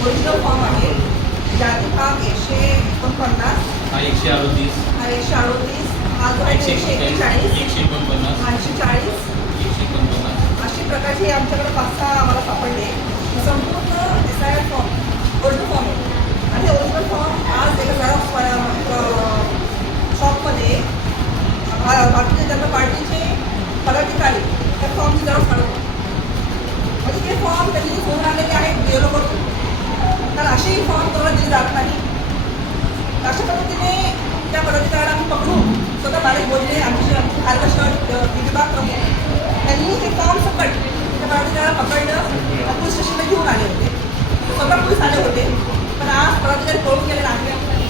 Original form आहे. जाती भाग 149, हा 138, हा 138, हा जो आहे 141, 149, 140, 149. अशी प्रकारचे आमच्याकडे 5-6 आम्हाला सापडले. संपूर्ण SIR फॉर्म ओरिजिनल फॉर्म आहे. आणि हे ओरिजिनल फॉर्म आज एका झेरॉक्स शॉपमध्ये भारतीय जनता पार्टीचे पदाधिकारी त्या फॉर्मची झेरॉक्स काढत होते. म्हणजे ते फॉर्म त्यांनी घेऊन आलेले आहेत BLOकडून. तर असेही फॉर्म कोणाला दिले जात नाही. अशा पद्धतीने त्या पदाधिकाऱ्याला आम्ही पकडून स्वतः बारीक बोलले. आमची खारघर विभाग प्रमुख त्यांनी हे फॉर्म सकट त्या पदाधिकाऱ्याला पकडलं. पोलीस स्टेशनला घेऊन आले होते. स्वतः पोलीस आले होते. पण आज पदाधिकारी पळून गेले नाही.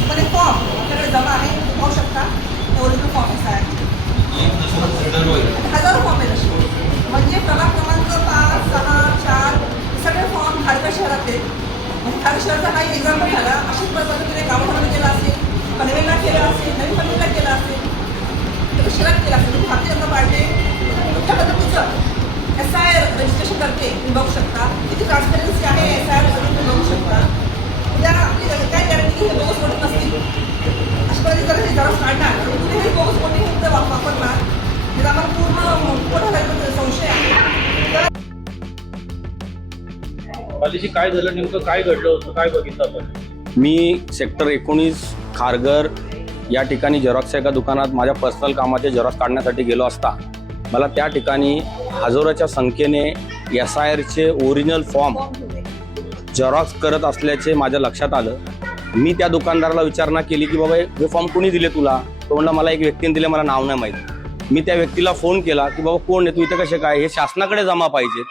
पण हे फॉर्म आपल्याकडे जमा आहे, पाहू शकता. ओरिजिनल फॉर्म असा आहे. हजारो फॉर्म आहेत असे. म्हणजे प्रभाग क्रमांक 5, 6, 4 सगळे फॉर्म खारघर शहरात आहेत. खारघर शहराचा हा एक एक्झाम्पल झाला. अशाच पद्धतीने गावठाणाला केला असेल, पनवेलला केला असेल, नवीन पनवेलला केला असेल, तर शहरात केला असेल. भारतीय जनता पार्टी कुठल्या पद्धतीचं SIR रजिस्ट्रेशन करते तुम्ही बघू शकता. किती ट्रान्सपरन्सी आहे SIR तुम्ही बघू शकता. उद्या आपली काय गॅरंटी की हे बोगस वोटिंग नसतील. अशा पद्धतीने जर हे झेरॉक्स काढणार आणि कुठे हे बोगस वोटिंग वापरणार तर आम्हाला पूर्ण मोठा संशय आहे. काय झालं, नेमकं काय घडलं होतं, काय बघितलं आपण? मी सेक्टर 19 खारघर या ठिकाणी झेरॉक्सच्या एका दुकानात माझ्या पर्सनल कामाचे झेरॉक्स काढण्यासाठी गेलो असता मला त्या ठिकाणी हजारोच्या संख्येने SIRचे ओरिजिनल फॉर्म झेरॉक्स करत असल्याचे माझ्या लक्षात आलं. मी त्या दुकानदाराला विचारणा केली की बाबा हे फॉर्म कोणी दिले तुला? तो म्हणला मला एक व्यक्तीने दिले, मला नाव नाही माहीत. मी त्या व्यक्तीला फोन केला की बाबा कोण आहे तू, इथे कसे काय, हे शासनाकडे जमा पाहिजेत,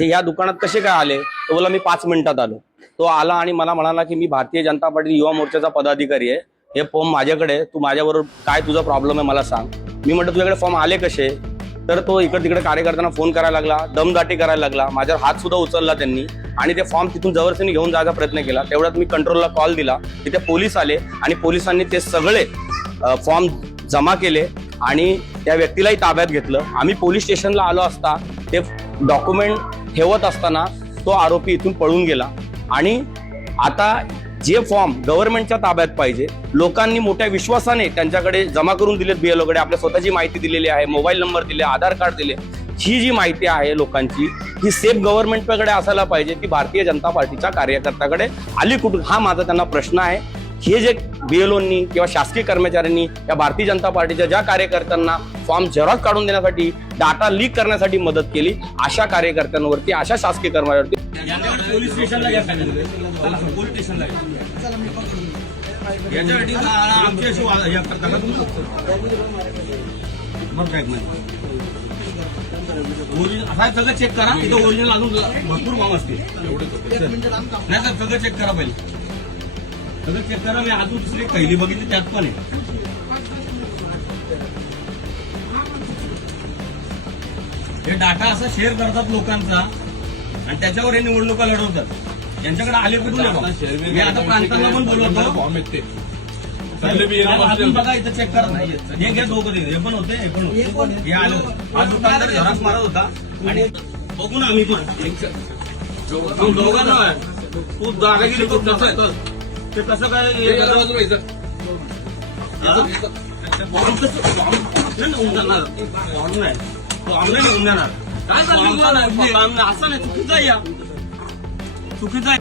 हे ह्या दुकानात कसे काय आले? तो बोला मी 5 मिनिटात आलो. तो आला आणि मला म्हणाला की मी भारतीय जनता पार्टी युवा मोर्चाचा पदाधिकारी आहे, हे फॉर्म माझ्याकडे, तू माझ्याबरोबर काय तुझा प्रॉब्लेम आहे मला सांग. मी म्हटलं तुझ्याकडे फॉर्म आले कसे? तर तो इकडे तिकडे कार्यकर्त्यांना फोन करायला लागला, दमदाटी करायला लागला. माझ्यावर हात सुद्धा उचलला त्यांनी आणि ते फॉर्म तिथून जबरदस्तीने घेऊन जायचा प्रयत्न केला. तेवढ्यात मी कंट्रोलला कॉल दिला. तिथे पोलीस आले आणि पोलिसांनी ते सगळे फॉर्म जमा केले आणि त्या व्यक्तीलाही ताब्यात घेतलं. आम्ही पोलीस स्टेशनला आलो असता ते डॉक्युमेंट ठेवत असताना तो आरोपी इथून पळून गेला. आणि आता जे फॉर्म गव्हर्नमेंटच्या ताब्यात पाहिजे, लोकांनी मोठ्या विश्वासाने त्यांच्याकडे जमा करून दिलेत BLOकडे, आपल्या स्वतःची माहिती दिलेली आहे, मोबाईल नंबर दिले, आधार कार्ड दिले. ही जी माहिती आहे लोकांची ही सेफ गव्हर्नमेंटकडे असायला पाहिजे, ती भारतीय जनता पार्टीच्या कार्यकर्त्याकडे आली कुठून, हा माझा त्यांना प्रश्न आहे. हे जे BLOंनी किंवा शासकीय कर्मचाऱ्यांनी या भारतीय जनता पार्टीच्या ज्या कार्यकर्त्यांना फॉर्म झेरॉक्स काढून देण्यासाठी, डाटा लीक करण्यासाठी मदत केली, अशा कार्यकर्त्यांवरती, अशा शासकीय कर्मचाऱ्यांवरती पोलीस स्टेशनला घ्या, पोलीस स्टेशनला याच्यासाठी आमची अशी करता का तुम्ही? मग काय ओरिजिनल सगळं चेक करा. इथं ओरिजिनल अजून भरपूर फॉर्म असतील. नाही सर, सगळं चेक करा पहिले, सगळं चेक करा. मी अजून दुसरी पहिली बघितली त्यात पण आहे. हे डाटा असा शेअर करतात लोकांचा आणि त्याच्यावर हे निवडणुका लढवतात. यांच्याकडे आले कुठून? मी आता प्रांतांना पण बोलवतो, अजून बघा इथं चेक करा. हे घ्या दोघं, हे पण होते, हे पण होते, हे आलं. हा दुकानदार झेरॉक्स मारत होता आणि बघू ना आम्ही पण दोघांना तू दादागिरी करू ते कसं काय ऑनलाईन होऊन जाणार. काय असं नाही, चुकीचं आहे, चुकीचं आहे.